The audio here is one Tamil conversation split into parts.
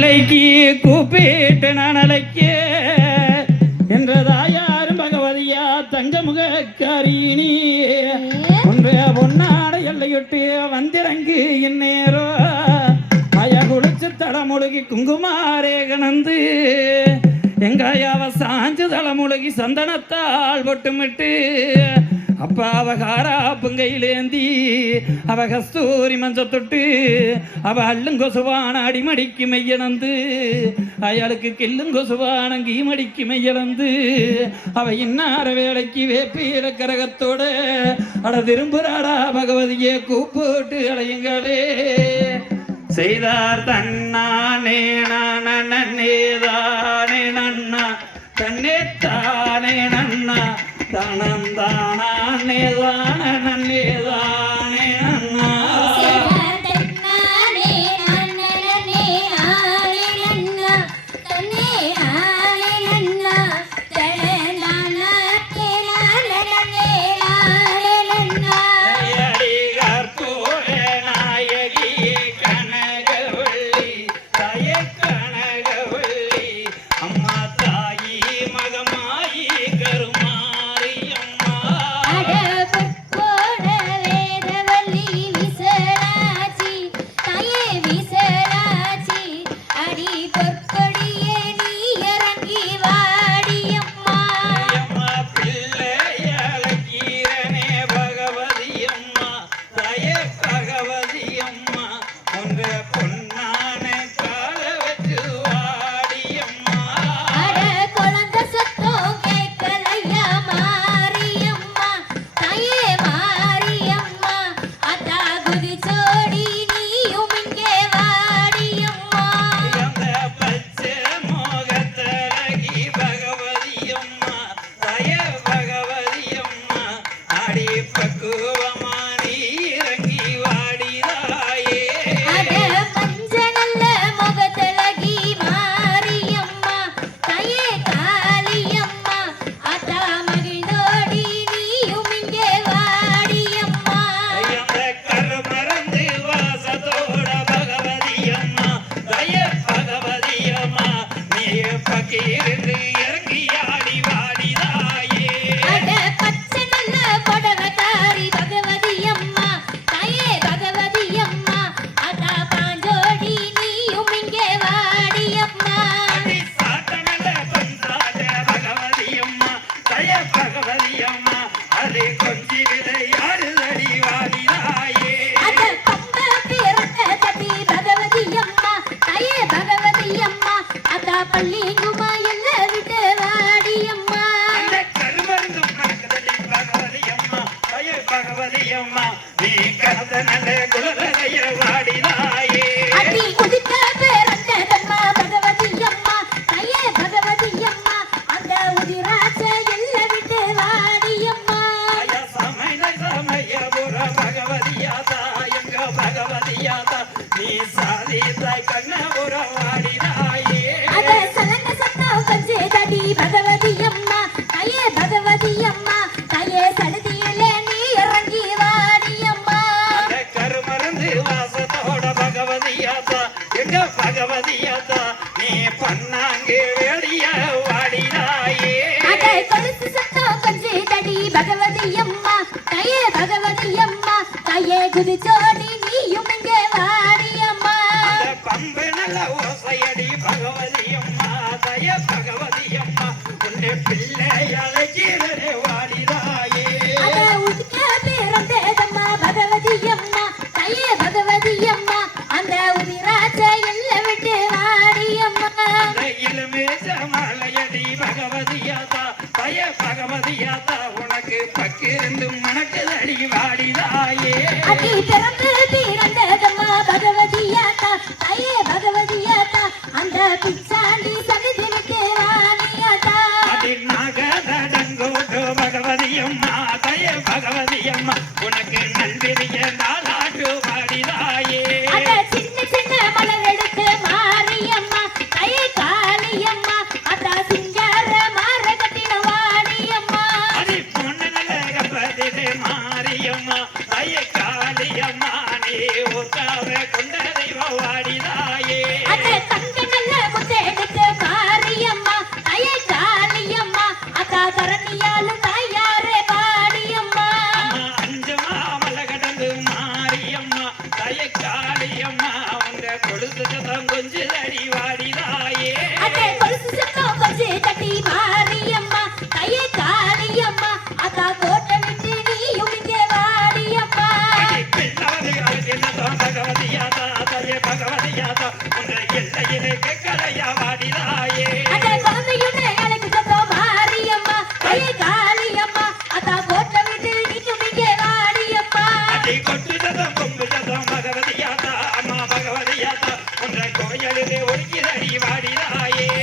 அலைக்கு கூப்பிட்டு நான் அலைக்க. என்றதாயாரும் பகவதியா தங்கமுகக்காரினி. ஒன்று பொன்னாட எல்லையொட்டி வந்திறங்கு இந்நேரோ. அய குளிச்சு தடமுழுகி குங்குமாரேகனந்து எங்காயாவ சாஞ்சு தளமுழுகி சந்தனத்தால் பொட்டுமிட்டு. அப்பா அவகாரா பொங்கையிலேந்தி அவ கஸ்தூரி மஞ்ச தொட்டு அவ அள்ளுங்கொசுவான அடிமடிக்கு மெய்யணந்து அயாளுக்கு கில்லுங்கொசுவான கீமடிக்கு மெய்யணந்து அவ இன்னார வேலைக்கு வேப்பீர கரகத்தோட அட திரும்புறாடா பகவதியே கூப்பிட்டு அலையுங்களே. செய்தார் தன்னானே நானே Yeah. கொலுசு சத்தம் கொஞ்சு தடி பகவதி அம்மா தாயே பகவதி அம்மா தாயே பிள்ளையாளே திறந்து கடலிலே ஒழுகி தடி வாடினாயே.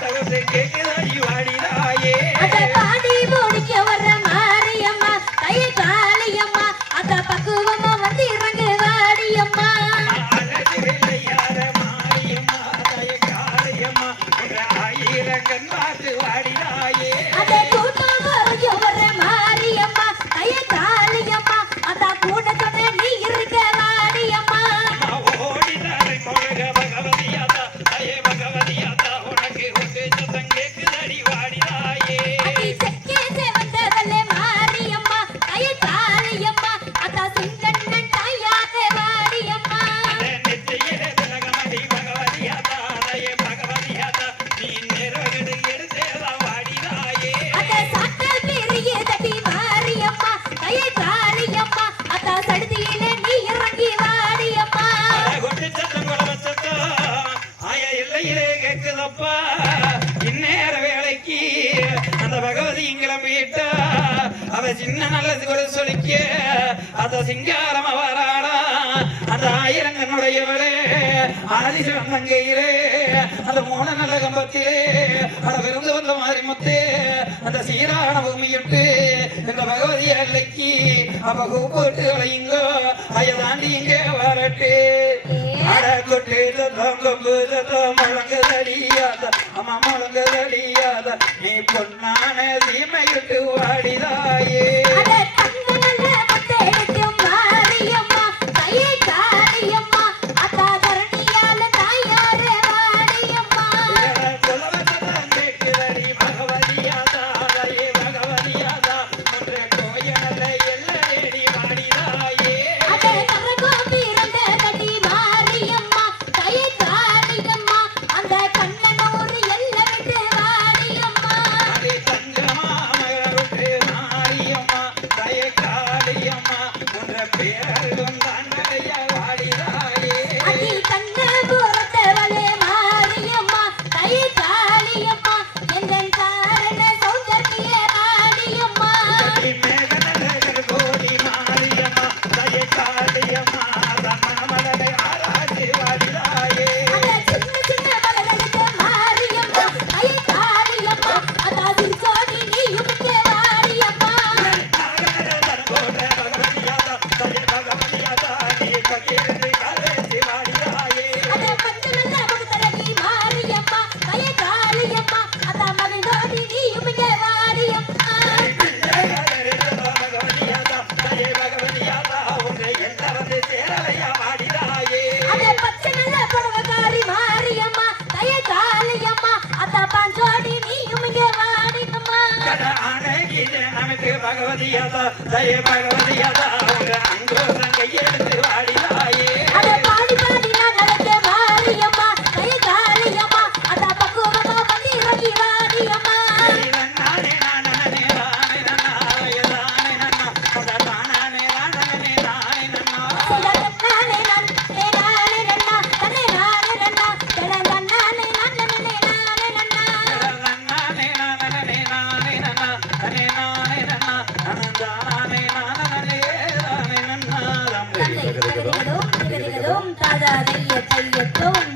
தகவல் கேட்குதா சின்ன நல்லது கூட சொல்லிக்க அத சிங்காரமா வராடா அந்த ஆயிரங்கனுடையவளே ஆதிசிவங்கயிலே அந்த மூண நல்ல கம்பத்திலே அந்த விருந்து வந்த மாதிரி முத்தே. அந்த சீரான பூமியிட்டு இந்த பகவதி அல்லைக்கு அப்ப கூப்பிட்டு வளையுங்கோ ஐய தாண்டி இங்கே வரட்டு. அட கொட்டு தொங்கொம்பு முழங்குதலியாத அம்மா முழங்குதலியாத நீ பொன்னான தீமையிட்டு வாடிதாயே. ang daan தய பகவதியதா அவங்க அன்பு கையெழுத்து வாடி Go.